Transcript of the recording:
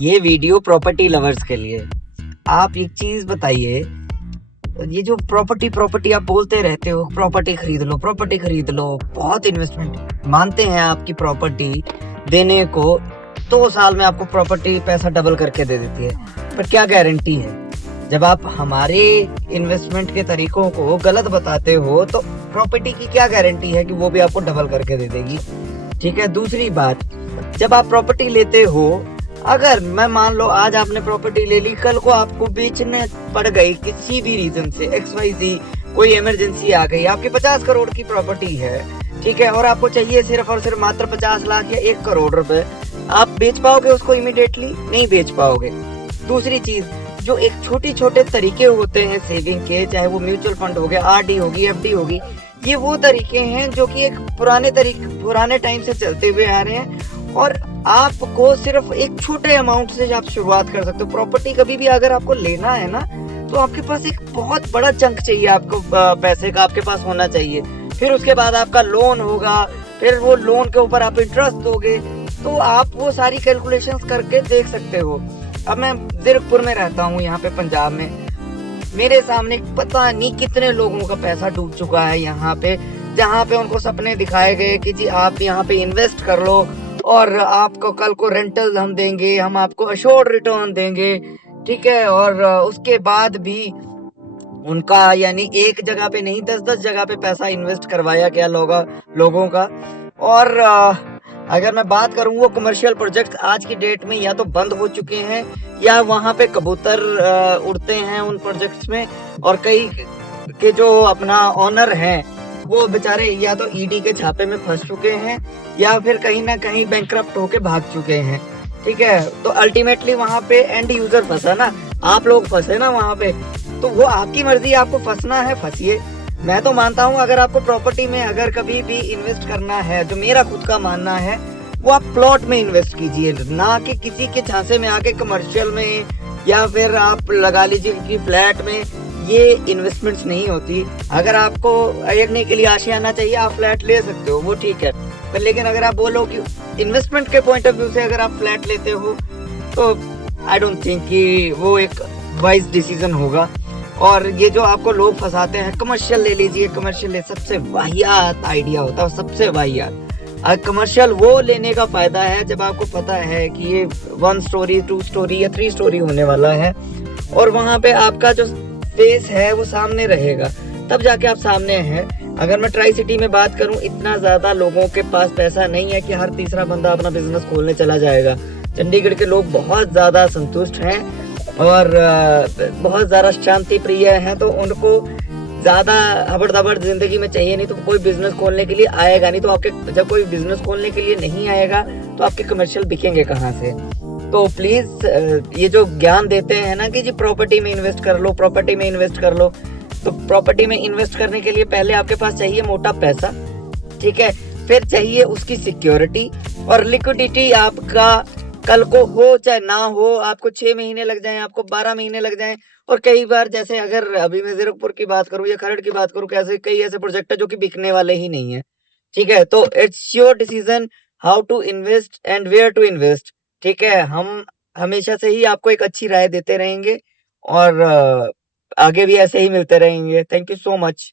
ये video property lovers के लिए। आप एक चीज बताइए, ये जो प्रॉपर्टी प्रॉपर्टी आप बोलते रहते हो, प्रॉपर्टी खरीद लो, प्रॉपर्टी खरीद लो, बहुत इन्वेस्टमेंट मानते हैं आपकी प्रॉपर्टी देने को, 2 साल में आपको प्रॉपर्टी पैसा डबल करके दे देती है। पर क्या गारंटी है? जब आप हमारे इन्वेस्टमेंट के तरीकों को गलत बताते हो तो प्रॉपर्टी की क्या गारंटी है कि वो भी आपको डबल करके दे देगी? ठीक है। दूसरी बात, जब आप प्रॉपर्टी लेते हो, अगर मैं मान लो आज आपने प्रॉपर्टी ले ली, कल को आपको बेचने पड़ गई किसी भी रीजन से, XYZ कोई इमरजेंसी आ गई, आपकी 50 करोड़ की प्रॉपर्टी है, ठीक है, और आपको चाहिए सिर्फ और सिर्फ मात्र 50 लाख या 1 करोड़ रुपए, आप बेच पाओगे उसको इमीडिएटली? नहीं बेच पाओगे। दूसरी चीज, जो एक छोटे छोटे तरीके होते हैं सेविंग के, चाहे वो म्यूचुअल फंड हो गया, RD होगी, FD होगी, ये वो तरीके हैं जो कि एक पुराने टाइम से चलते हुए आ रहे हैं, और आपको सिर्फ एक छोटे अमाउंट से आप शुरुआत कर सकते हो। प्रॉपर्टी कभी भी अगर आपको लेना है ना, तो आपके पास एक बहुत बड़ा चंक चाहिए, आपको पैसे का आपके पास होना चाहिए। फिर उसके बाद आपका लोन होगा, फिर वो लोन के ऊपर आप इंटरेस्ट दोगे, तो आप वो सारी कैलकुलेशंस करके देख सकते हो। अब मैं जीरकपुर में रहता हूँ, यहाँ पे पंजाब में, मेरे सामने पता नहीं कितने लोगों का पैसा डूब चुका है यहाँ पे, जहाँ पे उनको सपने दिखाए गए कि जी आप यहाँ पे इन्वेस्ट कर लो और आपको कल को रेंटल हम देंगे, हम आपको अश्योर्ड रिटर्न देंगे, ठीक है। और उसके बाद भी उनका यानी एक जगह पे नहीं 10-10 जगह पे पैसा इन्वेस्ट करवाया गया लोगों का। और अगर मैं बात करूं, वो कमर्शियल प्रोजेक्ट्स आज की डेट में या तो बंद हो चुके हैं या वहां पे कबूतर उड़ते हैं उन प्रोजेक्ट्स में, और कई के जो अपना ऑनर हैं वो बेचारे या तो ED के छापे में फंस चुके हैं या फिर कहीं ना कहीं बैंकरप्ट होके भाग चुके हैं, ठीक है। तो अल्टीमेटली वहां पे एंड यूजर फंसा ना, आप लोग फंसे ना वहां पे। तो वो आपकी मर्जी, आपको फंसना है फंसिए। मैं तो मानता हूँ अगर आपको प्रॉपर्टी में अगर कभी भी इन्वेस्ट करना है, जो मेरा खुद का मानना है, वो आप प्लॉट में इन्वेस्ट कीजिए, ना कि किसी के झांसे में आके कमर्शियल में, या फिर आप लगा लीजिए कि फ्लैट में। ये इन्वेस्टमेंट्स नहीं होती। अगर आपको देखने के लिए आशियाना चाहिए, आप फ्लैट ले सकते हो, वो ठीक है। पर लेकिन अगर आप बोलो कि इन्वेस्टमेंट के पॉइंट ऑफ व्यू से अगर आप फ्लैट लेते हो, तो आई डोंट थिंक कि वो एक वाइज डिसीजन होगा। और ये जो आपको लोग फंसाते हैं, कमर्शियल ले लीजिए, कमर्शियल सबसे वाहियात आइडिया होता है, सबसे वाहियात। कमर्शियल वो लेने का फायदा है जब आपको पता है कि ये 1 स्टोरी 2 स्टोरी या 3 स्टोरी होने वाला है, और वहां पे आपका जो स्पेस है वो सामने रहेगा, तब जाके आप सामने हैं। अगर मैं ट्राई सिटी में बात करूं, इतना ज्यादा लोगों के पास पैसा नहीं है कि हर तीसरा बंदा अपना बिजनेस खोलने चला जाएगा। चंडीगढ़ के लोग बहुत ज्यादा संतुष्ट हैं और बहुत ज्यादा शांति प्रिय हैं, तो उनको ज्यादा हबड़ दबड़ जिंदगी में चाहिए नहीं। तो कोई बिजनेस खोलने के लिए आएगा नहीं, तो आपके जब कोई बिजनेस खोलने के लिए नहीं आएगा तो आपके कमर्शियल बिकेंगे कहाँ से? तो प्लीज ये जो ज्ञान देते हैं ना कि जी प्रॉपर्टी में इन्वेस्ट कर लो, प्रॉपर्टी में इन्वेस्ट कर लो, तो प्रॉपर्टी में इन्वेस्ट करने के लिए पहले आपके पास चाहिए मोटा पैसा, ठीक है। फिर चाहिए उसकी सिक्योरिटी और लिक्विडिटी। आपका कल को हो चाहे ना हो, आपको 6 महीने लग जाएं, आपको 12 महीने लग जाएं, और कई बार जैसे अगर अभी मैं जीरकपुर की बात करूं या खरड़ की बात करूं, कैसे कई ऐसे प्रोजेक्ट है जो कि बिकने वाले ही नहीं है, ठीक है। तो it's your decision how to invest and where to invest, ठीक है। हम हमेशा से ही आपको एक अच्छी राय देते रहेंगे और आगे भी ऐसे ही मिलते रहेंगे। Thank you so much.